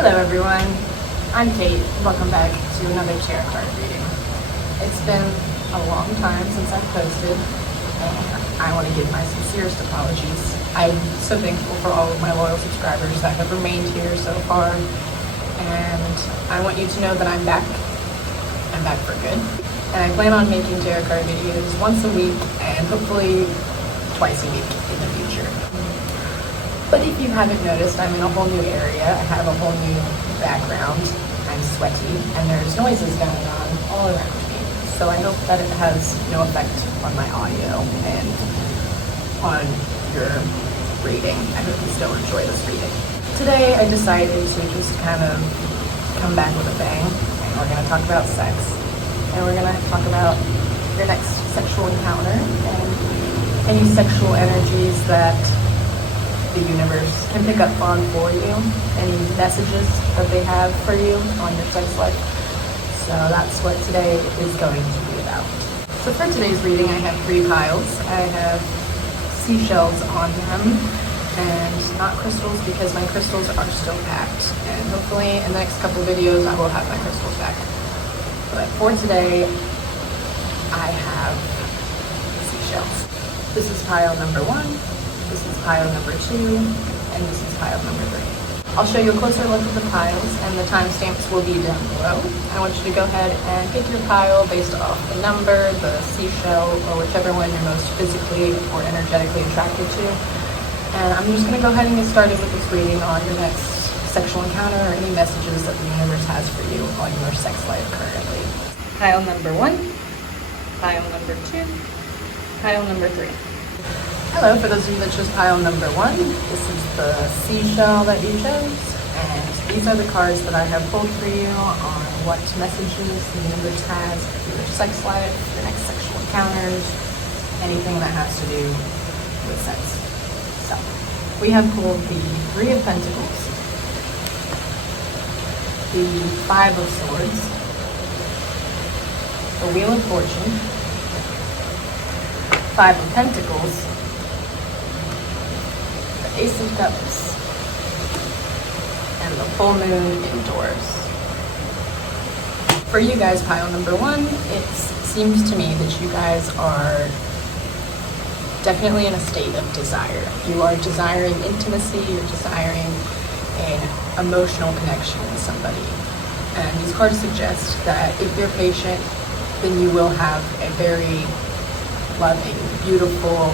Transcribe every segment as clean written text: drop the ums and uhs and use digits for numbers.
Hello everyone, I'm Kate. Welcome back to another tarot card reading. It's been a long time since I've posted, and I want to give my sincerest apologies. I'm so thankful for all of my loyal subscribers that have remained here so far, and I want you to know that I'm back. I'm back for good. And I plan on making tarot card videos once a week and hopefully twice a week in the future. But if you haven't noticed, I'm in a whole new area. I have a whole new background. I'm sweaty and there's noises going on all around me. So I hope that it has no effect on my audio and on your reading. I hope you still enjoy this reading. Today I decided to just kind of come back with a bang, and we're going to talk about sex. And we're going to talk about your next sexual encounter and any sexual energies that the universe can pick up on for you, any messages that they have for you on your sex life. So that's what today is going to be about. So for today's reading, I have 3 piles. I have seashells on them and not crystals because my crystals are still packed. And hopefully in the next couple videos, I will have my crystals back. But for today, I have seashells. This is pile number 1. This is pile number 2, and this is pile number 3. I'll show you a closer look at the piles, and the timestamps will be down below. I want you to go ahead and pick your pile based off the number, the seashell, or whichever one you're most physically or energetically attracted to. And I'm just going to go ahead and get started with this reading on your next sexual encounter or any messages that the universe has for you on your sex life currently. Pile number 1, pile number 2, pile number 3. Hello, for those of you that chose pile number 1, this is the seashell that you chose, and these are the cards that I have pulled for you on what messages the universe has for your sex life, your next sexual encounters, anything that has to do with sex. So, we have pulled the 3 of Pentacles, the 5 of Swords, the Wheel of Fortune, 5 of Pentacles, Ace of Cups, and the full moon indoors. For you guys, pile number 1, it seems to me that you guys are definitely in a state of desire. You are desiring intimacy, you're desiring an emotional connection with somebody. And these cards suggest that if you're patient, then you will have a very loving, beautiful,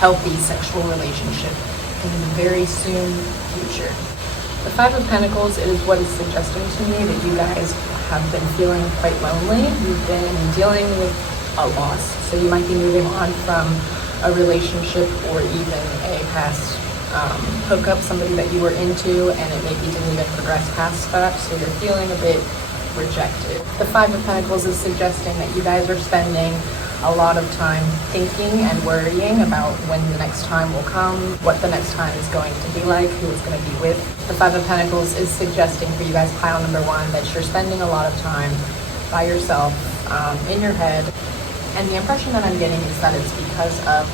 healthy sexual relationship in the very soon future. The 5 of Pentacles is what is suggesting to me that you guys have been feeling quite lonely. You've been dealing with a loss, so you might be moving on from a relationship or even a past hookup, somebody that you were into, and it maybe didn't even progress past that, so you're feeling a bit rejected. The 5 of Pentacles is suggesting that you guys are spending a lot of time thinking and worrying about when the next time will come, what the next time is going to be like, who it's going to be with. The 5 of Pentacles is suggesting for you guys, pile number 1, that you're spending a lot of time by yourself, in your head. And the impression that I'm getting is that it's because of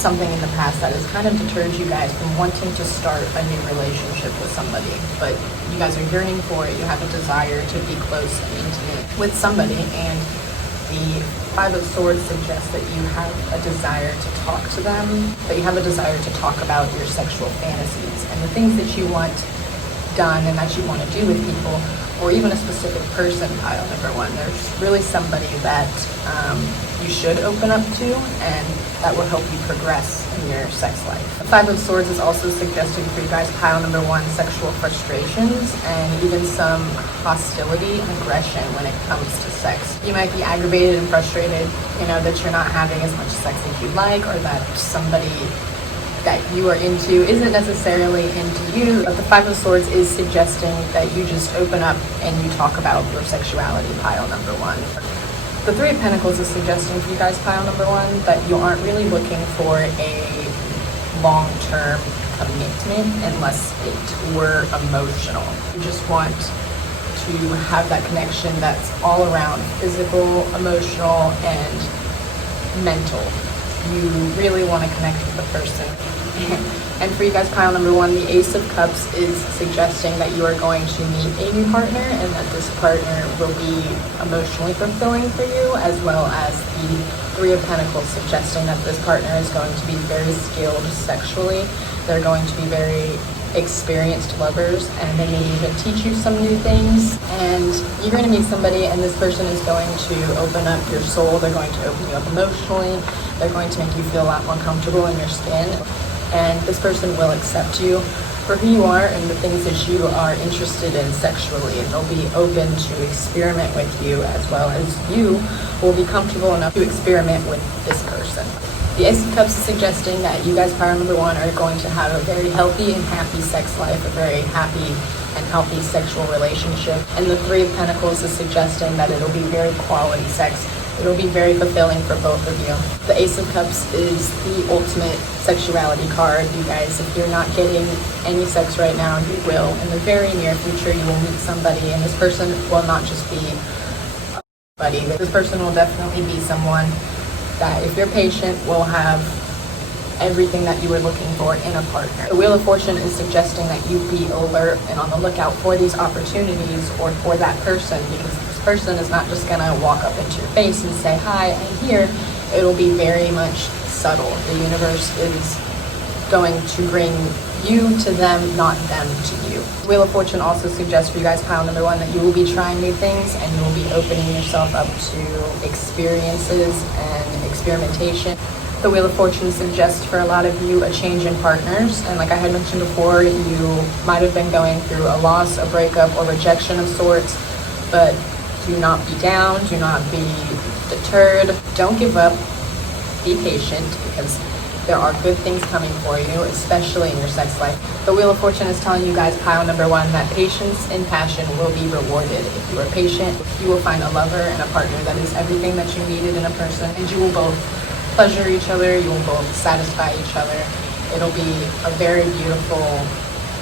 something in the past that has kind of deterred you guys from wanting to start a new relationship with somebody. But you guys are yearning for it. You have a desire to be close and intimate with somebody, and the 5 of Swords suggests that you have a desire to talk to them, that you have a desire to talk about your sexual fantasies and the things that you want done and that you want to do with people, or even a specific person, pile number 1. There's really somebody that you should open up to, and that will help you progress in your sex life. The 5 of Swords is also suggesting for you guys, pile number 1, sexual frustrations and even some hostility and aggression when it comes to sex. You might be aggravated and frustrated, that you're not having as much sex as you'd like, or that somebody that you are into isn't necessarily into you. But the 5 of Swords is suggesting that you just open up and you talk about your sexuality, pile number 1. The 3 of Pentacles is suggesting for you guys, pile number 1, that you aren't really looking for a long-term commitment unless it were emotional. You just want to have that connection that's all around physical, emotional, and mental. You really want to connect with the person And for you guys, pile number one, the Ace of Cups is suggesting that you are going to meet a new partner and that this partner will be emotionally fulfilling for you, as well as the Three of Pentacles suggesting that this partner is going to be very skilled sexually. They're going to be very experienced lovers, and they may even teach you some new things. And you're going to meet somebody, and this person is going to open up your soul. They're going to open you up emotionally. They're going to make you feel a lot more comfortable in your skin, and this person will accept you for who you are and the things that you are interested in sexually, and they'll be open to experiment with you, as well as you will be comfortable enough to experiment with this person. The Ace of Cups is suggesting that you guys, pile number one, are going to have a very healthy and happy sex life, a very happy and healthy sexual relationship. And the Three of Pentacles is suggesting that it'll be very quality sex. It'll be very fulfilling for both of you. The Ace of Cups is the ultimate sexuality card. You guys, if you're not getting any sex right now, you will. In the very near future, you will meet somebody, and this person will not just be a buddy. This person will definitely be someone that, if you're patient, will have everything that you were looking for in a partner. The Wheel of Fortune is suggesting that you be alert and on the lookout for these opportunities or for that person, because this person is not just gonna walk up into your face and say, "Hi, I'm here." It'll be very much subtle. The universe is going to bring you to them, not them to you. Wheel of Fortune also suggests for you guys, pile number one, that you will be trying new things and you will be opening yourself up to experiences and experimentation. The Wheel of Fortune suggests for a lot of you a change in partners, and like I had mentioned before, you might have been going through a loss, a breakup, or rejection of sorts, but do not be down, do not be deterred, don't give up, be patient, because there are good things coming for you, especially in your sex life. The Wheel of Fortune is telling you guys, pile number one, that patience and passion will be rewarded. If you are patient, you will find a lover and a partner that is everything that you needed in a person, and you will both pleasure each other, you will both satisfy each other. It'll be a very beautiful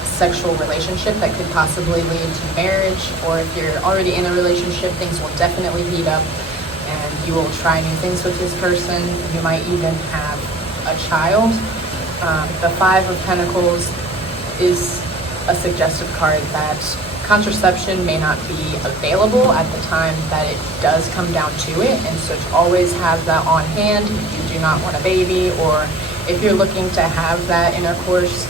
sexual relationship that could possibly lead to marriage, or if you're already in a relationship, things will definitely heat up and you will try new things with this person. You might even have a child. The Five of Pentacles is a suggestive card that contraception may not be available at the time that it does come down to it, and so to always have that on hand if you do not want a baby, or if you're looking to have that intercourse,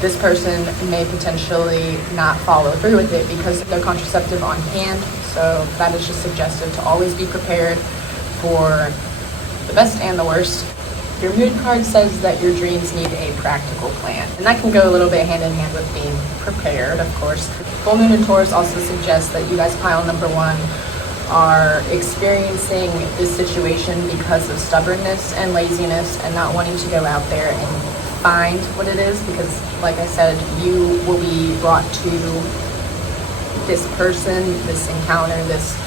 this person may potentially not follow through with it because of no contraceptive on hand. So that is just suggestive to always be prepared for the best and the worst. Your Moon card says that your dreams need a practical plan, and that can go a little bit hand in hand with being prepared, of course. Full Moon in Taurus also suggests that you guys, pile number one, are experiencing this situation because of stubbornness and laziness and not wanting to go out there and find what it is, because like I said, you will be brought to this person, this encounter, this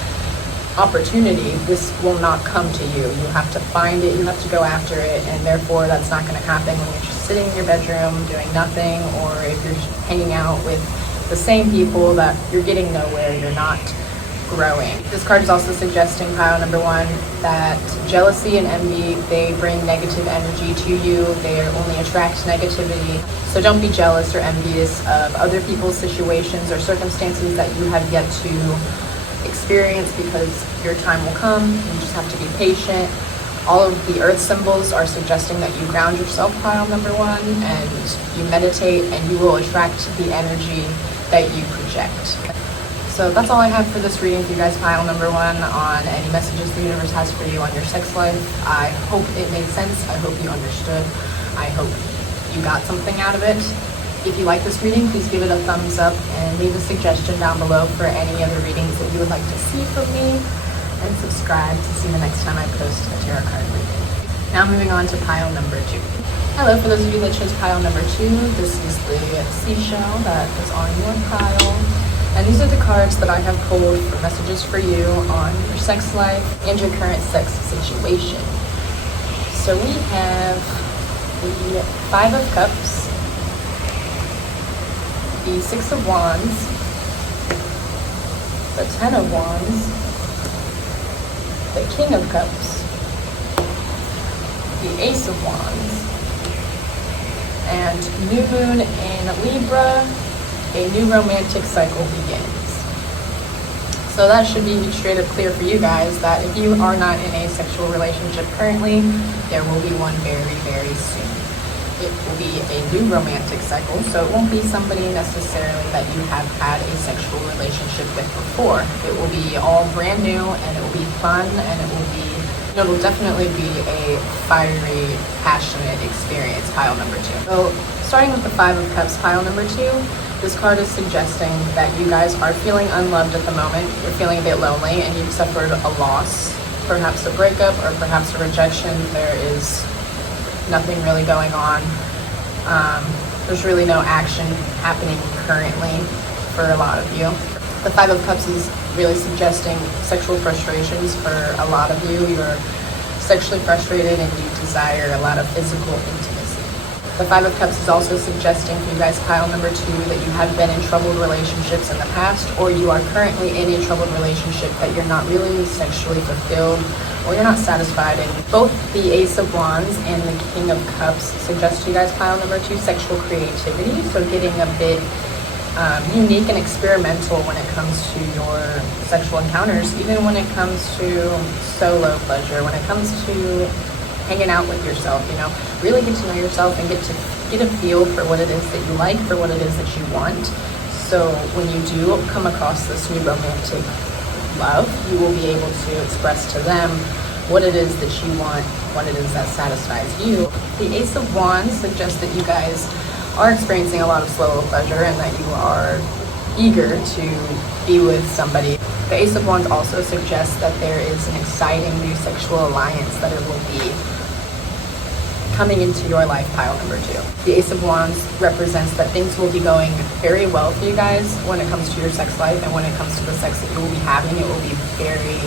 opportunity. This will not come to you. You have to find it, you have to go after it, and therefore that's not going to happen when you're just sitting in your bedroom doing nothing, or if you're hanging out with the same people that you're getting nowhere, you're not growing. This card is also suggesting, pile number one, that jealousy and envy, they bring negative energy to you. They only attract negativity. So don't be jealous or envious of other people's situations or circumstances that you have yet to experience, because your time will come. You just have to be patient. All of the earth symbols are suggesting that you ground yourself, pile number one, and you meditate, and you will attract the energy that you project. So that's all I have for this reading for you guys, pile number one, on any messages the universe has for you on your sex life. I hope it made sense. I hope you understood. I hope you got something out of it. If you like this reading, please give it a thumbs up and leave a suggestion down below for any other readings that you would like to see from me, and subscribe to see the next time I post a tarot card reading. Now moving on to pile number two. Hello, for those of you that chose pile number two, this is the seashell that is on your pile. And these are the cards that I have pulled for messages for you on your sex life and your current sex situation. So we have the Five of Cups, the Six of Wands, the Ten of Wands, the King of Cups, the Ace of Wands, And new moon in Libra, a new romantic cycle begins. So that should be straight up clear for you guys that if you are not in a sexual relationship currently, there will be one very, very soon. It will be a new romantic cycle, so it won't be somebody necessarily that you have had a sexual relationship with before. It will be all brand new, and it will be fun, and it'll definitely be a fiery, passionate experience, pile number 2. So starting with the 5 of Cups, pile number 2, this card is suggesting that you guys are feeling unloved at the moment. You're feeling a bit lonely and you've suffered a loss, perhaps a breakup or perhaps a rejection. There is nothing really going on. There's really no action happening currently for a lot of you. The 5 of Cups is really suggesting sexual frustrations for a lot of you. You're sexually frustrated and you desire a lot of physical intimacy. The 5 of Cups is also suggesting for you guys, pile number 2, that you have been in troubled relationships in the past, or you are currently in a troubled relationship that you're not really sexually fulfilled, or you're not satisfied in. Both the Ace of Wands and the King of Cups suggest to you guys, pile number 2, sexual creativity, so getting a bit unique and experimental when it comes to your sexual encounters, even when it comes to solo pleasure, when it comes to hanging out with yourself, really get to know yourself and get a feel for what it is that you like, for what it is that you want. So when you do come across this new romantic love, you will be able to express to them what it is that you want, what it is that satisfies you. The Ace of Wands suggests that you guys are experiencing a lot of slow pleasure and that you are eager to be with somebody. The Ace of Wands also suggests that there is an exciting new sexual alliance that it will be coming into your life, pile number 2. The Ace of Wands represents that things will be going very well for you guys when it comes to your sex life, and when it comes to the sex that you will be having, it will be very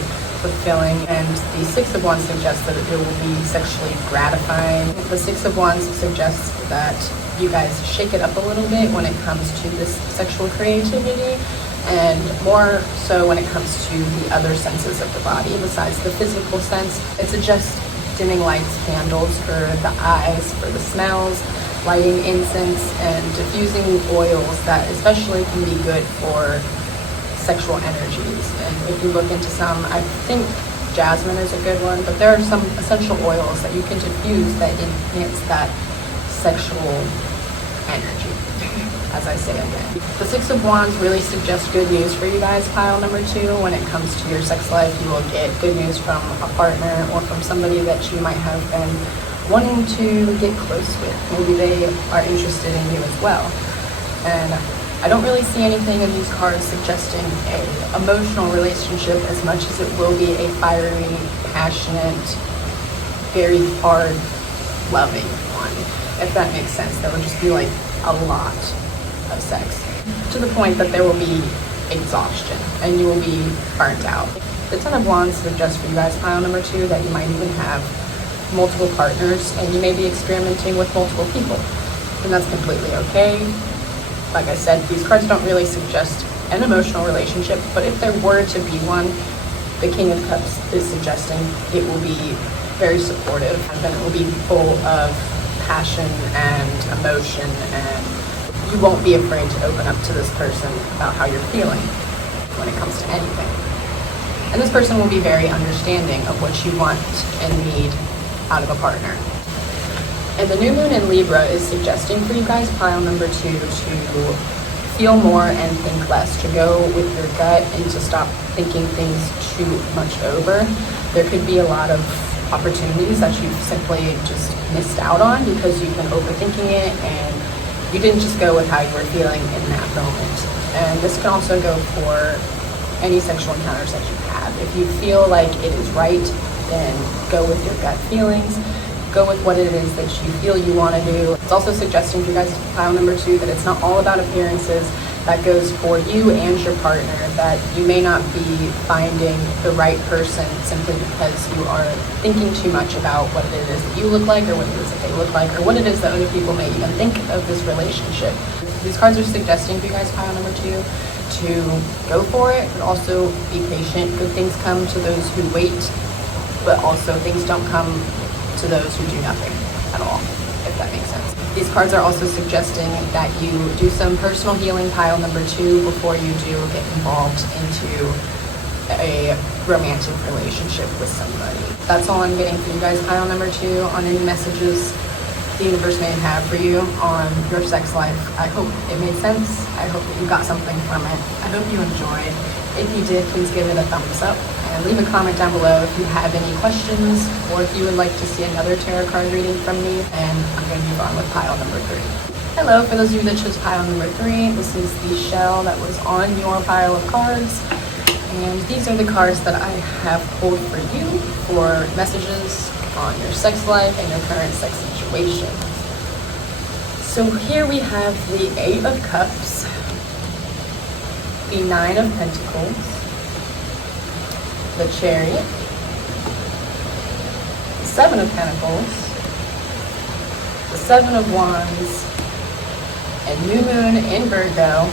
fulfilling. And the 6 of Wands suggests that it will be sexually gratifying. The 6 of Wands suggests that you guys shake it up a little bit when it comes to this sexual creativity, and more so when it comes to the other senses of the body besides the physical sense. It suggests dimming lights, candles for the eyes, for the smells, lighting incense, and diffusing oils that especially can be good for sexual energies. And if you look into some, I think jasmine is a good one, but there are some essential oils that you can diffuse that enhance that sexual energy, as I say again. The 6 of Wands really suggests good news for you guys, pile number 2. When it comes to your sex life, you will get good news from a partner or from somebody that you might have been wanting to get close with. Maybe they are interested in you as well. And I don't really see anything in these cards suggesting an emotional relationship as much as it will be a fiery, passionate, very hard, loving one. If that makes sense, there will just be like a lot of sex to the point that there will be exhaustion and you will be burnt out. The 10 of Wands suggests for you guys, pile number 2, that you might even have multiple partners and you may be experimenting with multiple people, and that's completely okay. Like I said, these cards don't really suggest an emotional relationship, but if there were to be one, the King of Cups is suggesting it will be very supportive and it will be full of passion and emotion, and you won't be afraid to open up to this person about how you're feeling when it comes to anything. And this person will be very understanding of what you want and need out of a partner. And the new moon in Libra is suggesting for you guys, pile number 2, to feel more and think less, to go with your gut and to stop thinking things too much over. There could be a lot of opportunities that you've simply just missed out on because you've been overthinking it and you didn't just go with how you were feeling in that moment. And this can also go for any sexual encounters that you have. If you feel like it is right, then go with your gut feelings. Go with what it is that you feel you want to do. It's also suggesting for you guys, pile number 2, that it's not all about appearances. That goes for you and your partner, that you may not be finding the right person simply because you are thinking too much about what it is that you look like, or what it is that they look like, or what it is that other people may even think of this relationship. These cards are suggesting for you guys, pile number 2, to go for it, but also be patient. Good things come to those who wait, but also things don't come to those who do nothing at all, if that makes sense. These cards are also suggesting that you do some personal healing, pile number 2, before you do get involved into a romantic relationship with somebody. That's all I'm getting for you guys, pile number 2, on any messages the universe may have for you on your sex life. I hope it made sense. I hope that you got something from it. I hope you enjoyed. If you did, please give it a thumbs up and leave a comment down below if you have any questions or if you would like to see another tarot card reading from me. And I'm going to move on with pile number 3. Hello, for those of you that chose pile number 3, this is the shell that was on your pile of cards. And these are the cards that I have pulled for you for messages on your sex life and your current sex situation. So here we have the 8 of Cups, the 9 of Pentacles, the Chariot, the 7 of Pentacles, the 7 of Wands, and New Moon in Virgo,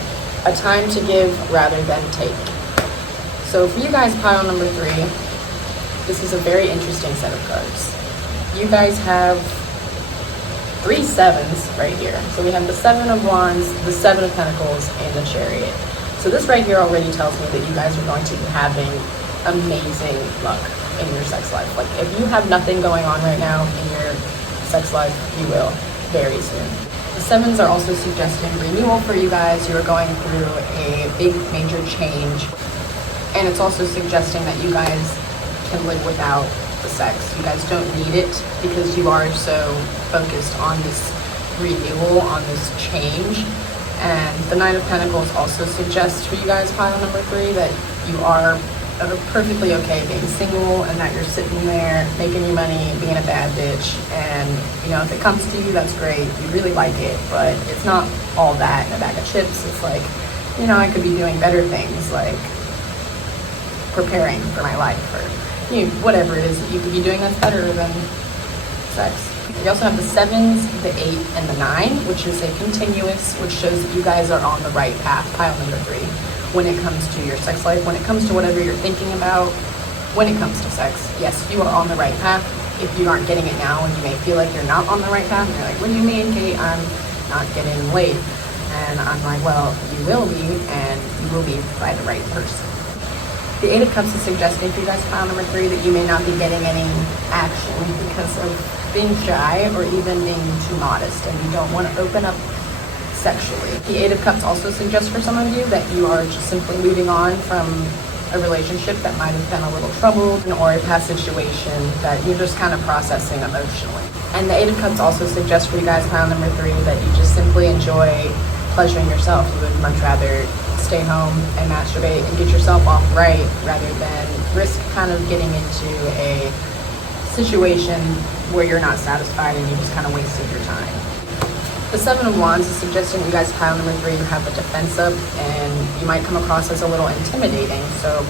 a time to give rather than take. So for you guys, pile number 3, this is a very interesting set of cards. You guys have 3 7s right here. So we have the 7 of Wands, the 7 of Pentacles, and the Chariot. So this right here already tells me that you guys are going to be having amazing luck in your sex life. Like, if you have nothing going on right now in your sex life, you will very soon. The 7s are also suggesting renewal for you guys. You are going through a big major change. And it's also suggesting that you guys can live without the sex. You guys don't need it because you are so focused on this renewal, on this change. And the 9 of Pentacles also suggests for you guys, pile number 3, that you are perfectly okay being single and that you're sitting there making your money, being a bad bitch. And, you know, if it comes to you, that's great. You really like it, but it's not all that in a bag of chips. It's like, you know, I could be doing better things, like preparing for my life, or whatever it is that you could be doing that's better than sex. We also have the 7s, the 8, and the 9, which is a continuous, which shows that you guys are on the right path, pile number 3, when it comes to your sex life, when it comes to whatever you're thinking about, when it comes to sex. Yes, you are on the right path. If you aren't getting it now and you may feel like you're not on the right path, and you're like, what do you mean, Kate? I'm not getting laid. And I'm like, well, you will be, and you will be by the right person. The 8 of Cups is suggesting for you guys, pile number 3, that you may not be getting any action because of being shy or even being too modest and you don't want to open up sexually. The 8 of Cups also suggests for some of you that you are just simply moving on from a relationship that might have been a little troubled, or a past situation that you're just kind of processing emotionally. And the 8 of Cups also suggests for you guys, pile number 3, that you just simply enjoy pleasuring yourself. You would much rather stay home and masturbate and get yourself off right rather than risk kind of getting into a situation where you're not satisfied and you just kind of wasted your time. The 7 of Wands is suggesting you guys, pile number 3, you have a defense up and you might come across as a little intimidating. So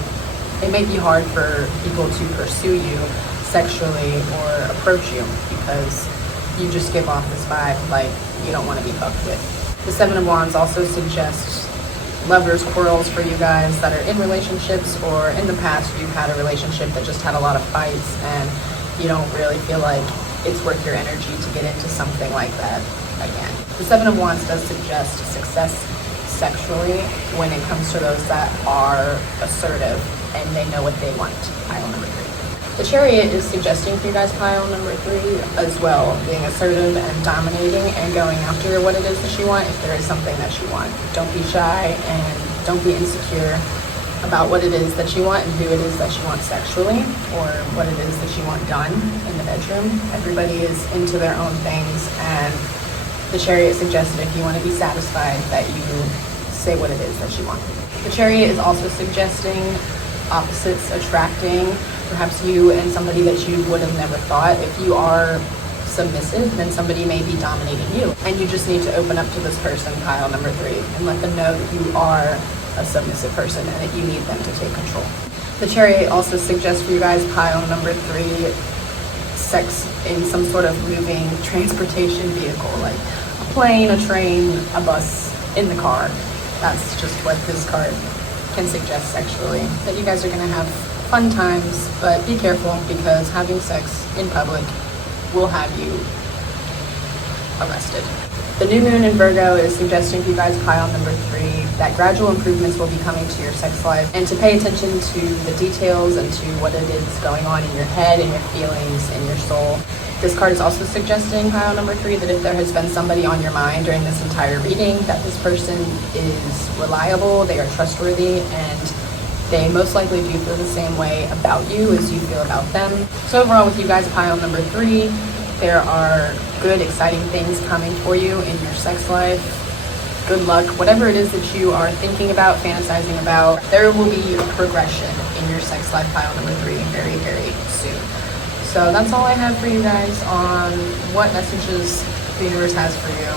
it may be hard for people to pursue you sexually or approach you because you just give off this vibe like you don't want to be fucked with. The 7 of Wands also suggests lovers' quarrels for you guys that are in relationships, or in the past you've had a relationship that just had a lot of fights and you don't really feel like it's worth your energy to get into something like that again. The 7 of Wands does suggest success sexually when it comes to those that are assertive and they know what they want, pile number 3. The Chariot is suggesting for you guys, pile number 3, as well, being assertive and dominating and going after what it is that you want if there is something that you want. Don't be shy and don't be insecure about what it is that you want and who it is that you want sexually, or what it is that you want done in the bedroom. Everybody is into their own things, and the Chariot suggests that if you want to be satisfied, that you say what it is that you want. The Chariot is also suggesting opposites attracting, perhaps you and somebody that you would have never thought. If you are submissive, then somebody may be dominating you, and you just need to open up to this person, pile number 3, and let them know that you are a submissive person and that you need them to take control. The Chariot also suggests for you guys, pile number 3, sex in some sort of moving transportation vehicle, like a plane, a train, a bus, in the car. That's just what this card can suggest sexually, that you guys are going to have fun times, but be careful because having sex in public will have you arrested. The new moon in Virgo is suggesting to you guys pile number 3 that gradual improvements will be coming to your sex life, and to pay attention to the details and to what it is going on in your head and your feelings and your soul. This card is also suggesting, pile number 3, that if there has been somebody on your mind during this entire reading, that this person is reliable, they are trustworthy, and they most likely do feel the same way about you as you feel about them. So overall, with you guys, pile number 3, there are good, exciting things coming for you in your sex life. Good luck. Whatever it is that you are thinking about, fantasizing about, there will be a progression in your sex life, pile number 3, very, very soon. So that's all I have for you guys on what messages the universe has for you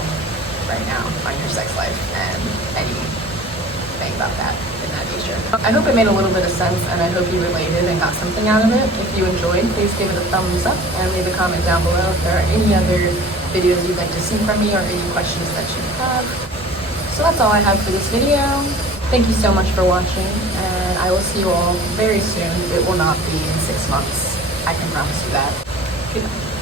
right now on your sex life and anything about that in that nature. I hope it made a little bit of sense, and I hope you related and got something out of it. If you enjoyed, please give it a thumbs up and leave a comment down below if there are any other videos you'd like to see from me or any questions that you have. So that's all I have for this video. Thank you so much for watching, and I will see you all very soon. It will not be in 6 months. I can promise you that. Good night.